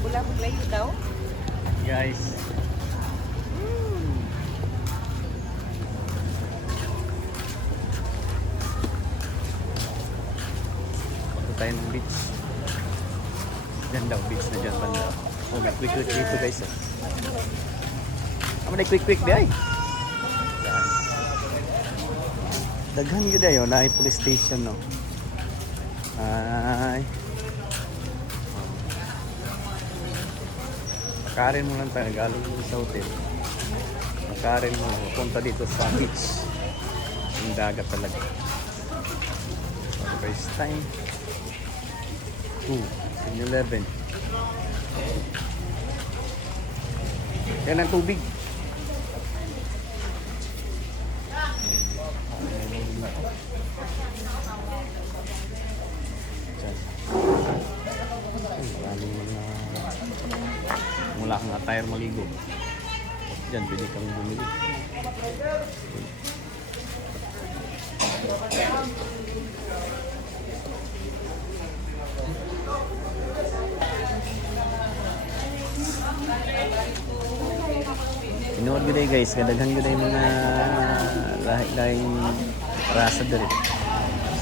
Pula maglayo daw. Guys. Punta tayo ng beach. Diyan daw, beach na dyan banda. Oh, may quick dito guys. Amo na quick biyay. Daghan yun dayo na ay police station no. Ay. Pakarin mo lang tayo galing sa hotel. Pakarin mo lang punta dito sa beach. Yung dagat talaga. First time. 11. Yan ang tubig. Maraming mga mula kang attire maligo. Diyan, pwede kang bumili. Tinuod ko guys, kadaghan ko yung mga lahing rasa dali.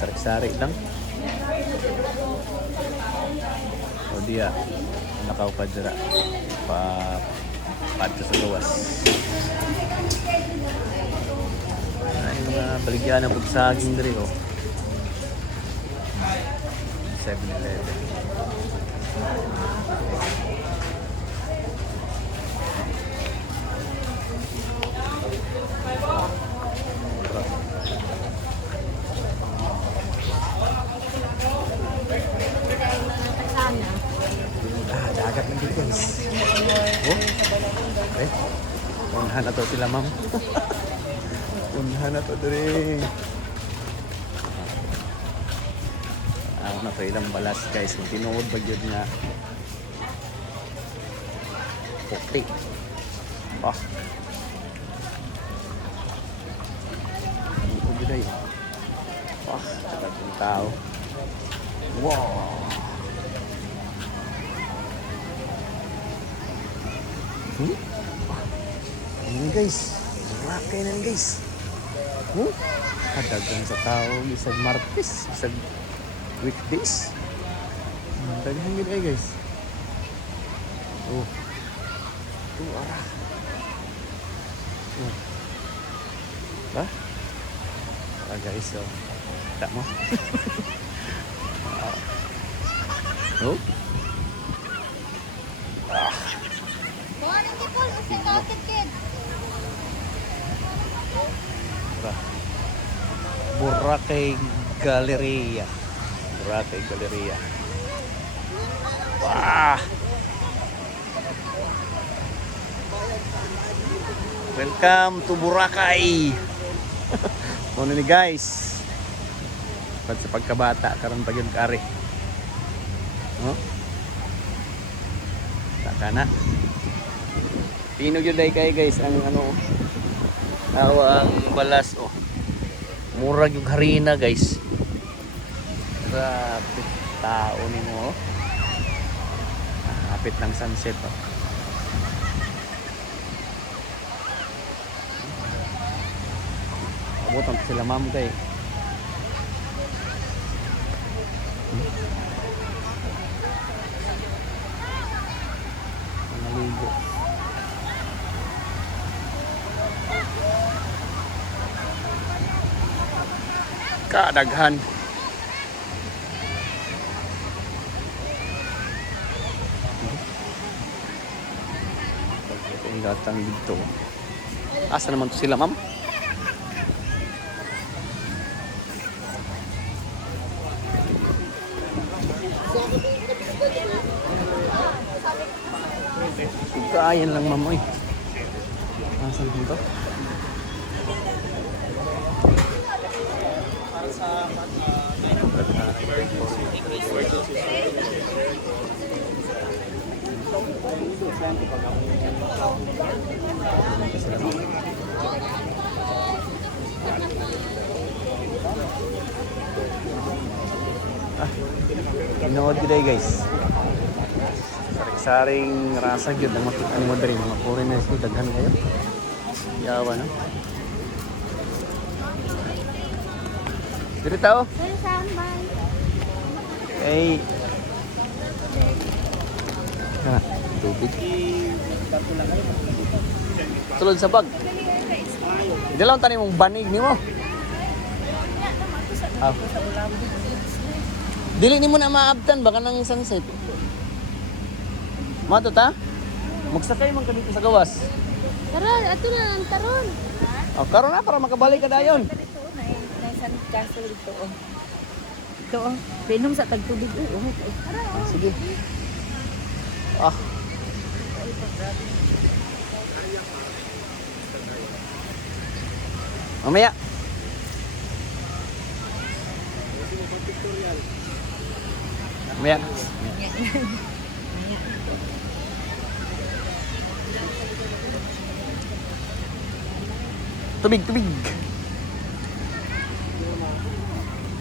Sarik-sarik lang. O diya, nakaupa dira padto sa luwas. Ay mga baligyan ng pugsaging diri oh. 7-Eleven. Dagat lang dito guys. Oh. Eh. Unahan na to sila ma'am. Unahan na to diri. Ako na to ilang balas guys. Kung tinuod ba yun nga. Puti. Ah. Ito yun ay. Ah. Tagat yung tao. Wow. Ayan guys, marakay na guys. Hadagan sa tao, isang Martes, isang weekdays. Daghan yun guys. Oh, ara. Ba? Guys, so. Tak mo? Oh. Morning, people. It's a naughty kid. Boracay Galleria. Boracay Galleria. Wah! Welcome to Boracay. Ano ni guys? Pag sa pagkabata karon pag yung kari. Oh? Taka na. Pino yun day kay guys ang ano ang balas oh. Murag yung harina guys. Grabe tao ni mo. Hapit ng sunset oh. Abutan sila ma'am kay. Naligo. Kadaghan. Ang datang dito. Asa naman to sila, ma'am? Kayan lang, ma'am. Oy. Asan dito? Inood ko guys. saring rasa gyud ang makita nimo diri mga foreigners gyud daghan kayo. Yawa no. Diri tao. Pero saan ba? Ay. Ha, tubig. Sulod sa bag. Dilaw tani mong banig nimo. Ah. Dili nimo na maabtan baka nang sunset. Mato ta? Magsakay man ka dito sa gawas. Tara, ato na ang taron. Oh, karon na para makabalik ka dayon. Dito, naisan castle dito. Oh. Ito, oh. Pinom sa tagtubig. Oh, tara. Ah, sige. Ah. Mamaya. Mamaya. Tubig, tubig.